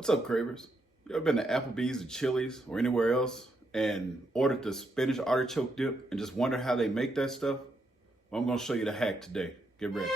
What's up, cravers? You ever been to Applebee's or Chili's or anywhere else and ordered the spinach artichoke dip and just wonder how they make that stuff? Well, I'm going to show you the hack today. Get ready.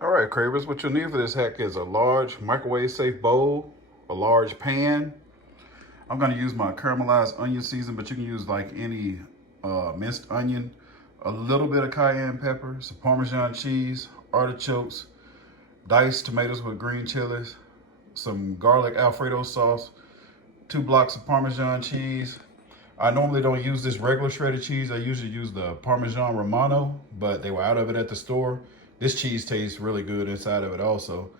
All right, cravers, what you'll need for this hack is a large microwave safe bowl, a large pan. I'm gonna use my caramelized onion season, but you can use like any minced onion, a little bit of cayenne pepper, some Parmesan cheese, artichokes, diced tomatoes with green chilies, some garlic Alfredo sauce, 2 blocks of Parmesan cheese. I normally don't use this regular shredded cheese. I usually use the Parmesan Romano, but they were out of it at the store. This cheese tastes really good inside of it also.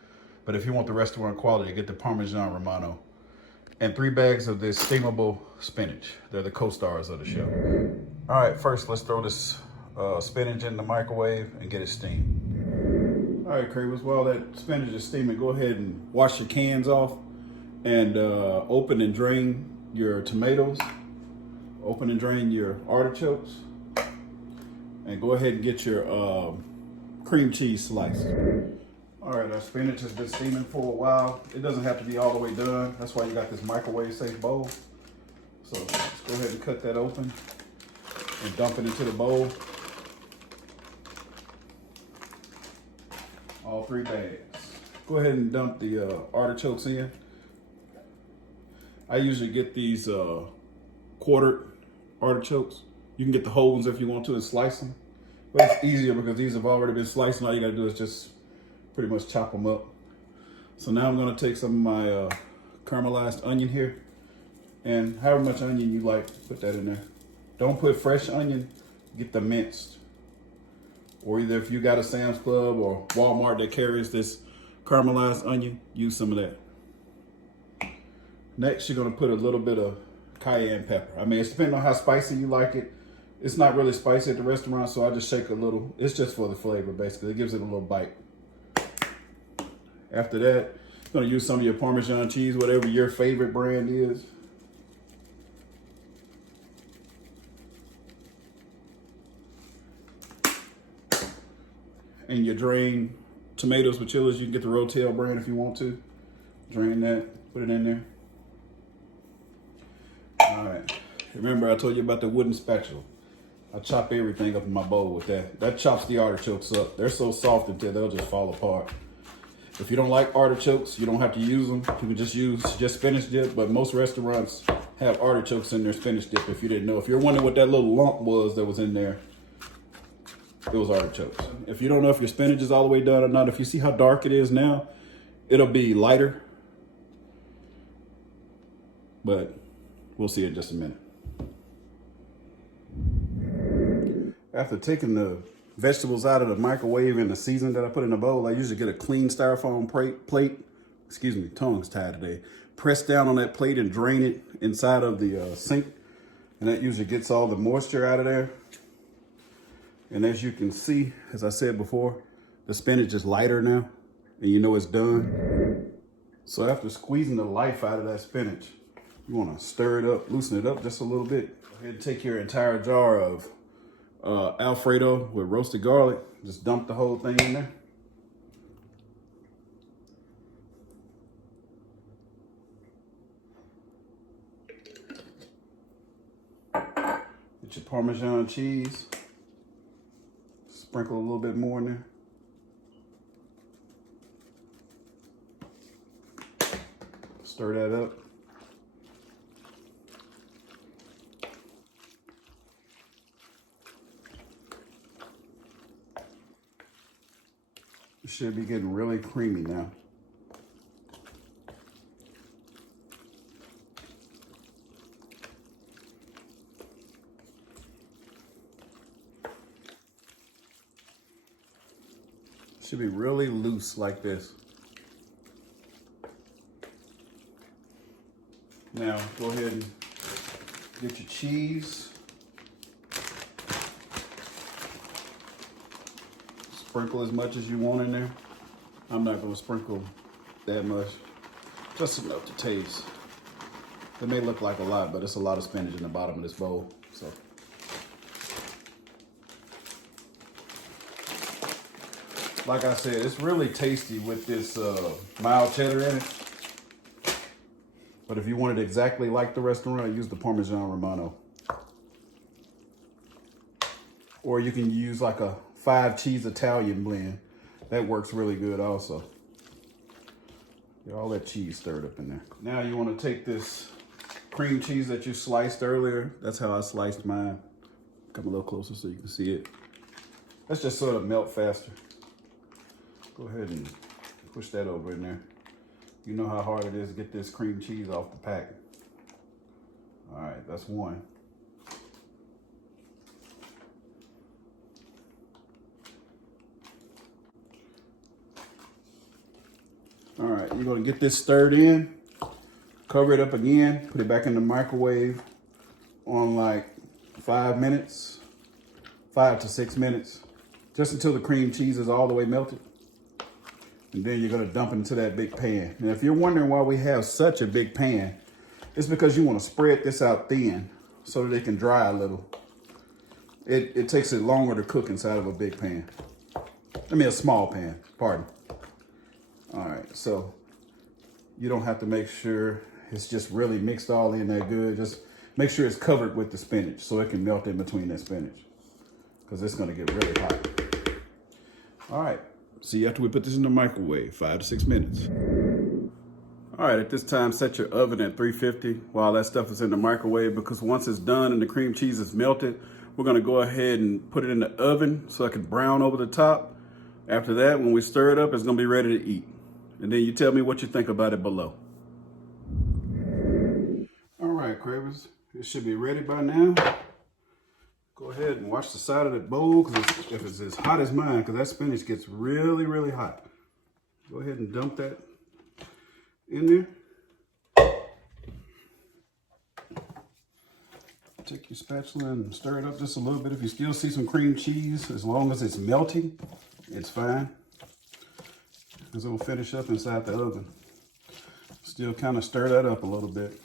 But if you want the restaurant quality, get the Parmesan Romano. And 3 bags of this steamable spinach. They're the co-stars of the show. All right, first let's throw this spinach in the microwave and get it steamed. All right, cravers, while that spinach is steaming, go ahead and wash your cans off and open and drain your tomatoes. Open and drain your artichokes. And go ahead and get your cream cheese slice. All right, our spinach has been steaming for a while. It doesn't have to be all the way done. That's why you got this microwave safe bowl. So let's go ahead and cut that open and dump it into the bowl. All 3 bags. Go ahead and dump the artichokes in. I usually get these quartered artichokes. You can get the whole ones if you want to and slice them. But it's easier because these have already been sliced and all you gotta do is just pretty much chop them up. So now I'm gonna take some of my caramelized onion here, and however much onion you like, put that in there. Don't put fresh onion, get the minced. Or either if you got a Sam's Club or Walmart that carries this caramelized onion, use some of that. Next, you're gonna put a little bit of cayenne pepper. I mean, it's depending on how spicy you like it. It's not really spicy at the restaurant, so I just shake a little. It's just for the flavor, basically. It gives it a little bite. After that, I'm gonna use some of your Parmesan cheese, whatever your favorite brand is. And your drained tomatoes with chilies, you can get the Rotel brand if you want to. Drain that, put it in there. All right, remember I told you about the wooden spatula. I chop everything up in my bowl with that. That chops the artichokes up. They're so soft until they'll just fall apart. If you don't like artichokes, you don't have to use them. You can just use spinach dip, but most restaurants have artichokes in their spinach dip if you didn't know. If you're wondering what that little lump was that was in there, it was artichokes. If you don't know if your spinach is all the way done or not, if you see how dark it is now, it'll be lighter. But we'll see in just a minute. After taking the vegetables out of the microwave and the seasoning that I put in the bowl, I usually get a clean styrofoam plate. Excuse me, tongue's tied today. Press down on that plate and drain it inside of the sink. And that usually gets all the moisture out of there. And as you can see, as I said before, the spinach is lighter now and you know it's done. So after squeezing the life out of that spinach, you want to stir it up, loosen it up just a little bit. Go ahead and take your entire jar of Alfredo with roasted garlic. Just dump the whole thing in there. Get your Parmesan cheese. Sprinkle a little bit more in there. Stir that up. It should be getting really creamy now. Should be really loose like this. Now go ahead and get your cheese. Sprinkle as much as you want in there. I'm not going to sprinkle that much, just enough to taste. It may look like a lot, but it's a lot of spinach in the bottom of this bowl. So. Like I said, it's really tasty with this mild cheddar in it. But if you want it exactly like the restaurant, use the Parmesan Romano. Or you can use like a 5-cheese Italian blend. That works really good also. Get all that cheese stirred up in there. Now you want to take this cream cheese that you sliced earlier. That's how I sliced mine. Come a little closer so you can see it. Let's just sort of melt faster. Go ahead and push that over in there. You know how hard it is to get this cream cheese off the pack. All right, that's one. All right, you're gonna get this stirred in, cover it up again, put it back in the microwave on like 5 minutes, 5 to 6 minutes, just until the cream cheese is all the way melted. And then you're gonna dump it into that big pan. Now, if you're wondering why we have such a big pan, it's because you wanna spread this out thin so that it can dry a little. It takes it longer to cook inside of a big pan. I mean, a small pan, pardon. All right, so you don't have to make sure it's just really mixed all in that good. Just make sure it's covered with the spinach so it can melt in between that spinach, because it's gonna get really hot. All right. See you after we put this in the microwave, 5 to 6 minutes. All right, at this time, set your oven at 350 while that stuff is in the microwave, because once it's done and the cream cheese is melted, we're gonna go ahead and put it in the oven so it can brown over the top. After that, when we stir it up, it's gonna be ready to eat. And then you tell me what you think about it below. All right, cravers, it should be ready by now. Go ahead and watch the side of the bowl, because if it's as hot as mine, because that spinach gets really, really hot. Go ahead and dump that in there. Take your spatula and stir it up just a little bit. If you still see some cream cheese, as long as it's melting, it's fine, because it will finish up inside the oven. Still kind of stir that up a little bit.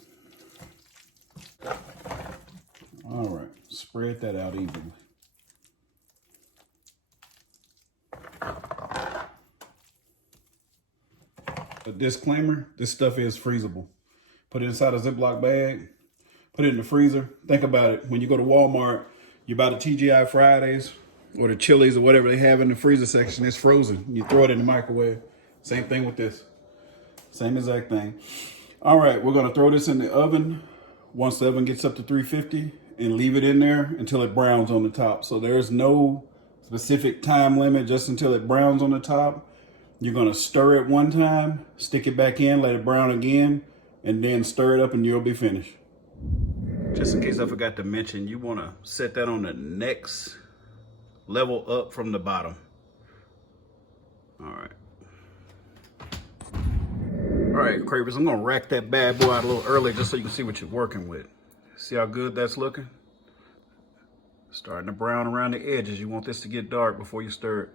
All right, spread that out evenly. A disclaimer, this stuff is freezable. Put it inside a Ziploc bag, put it in the freezer. Think about it, when you go to Walmart, you buy the TGI Fridays or the Chili's or whatever they have in the freezer section, it's frozen. You throw it in the microwave. Same thing with this. Same exact thing. All right, we're gonna throw this in the oven once the oven gets up to 350 and leave it in there until it browns on the top. So there's no specific time limit, just until it browns on the top. You're gonna stir it one time, stick it back in, let it brown again, and then stir it up and you'll be finished. Just in case I forgot to mention, you wanna set that on the next level up from the bottom. All right. All right, cravers, I'm gonna rack that bad boy out a little early just so you can see what you're working with. See how good that's looking? Starting to brown around the edges. You want this to get dark before you stir it.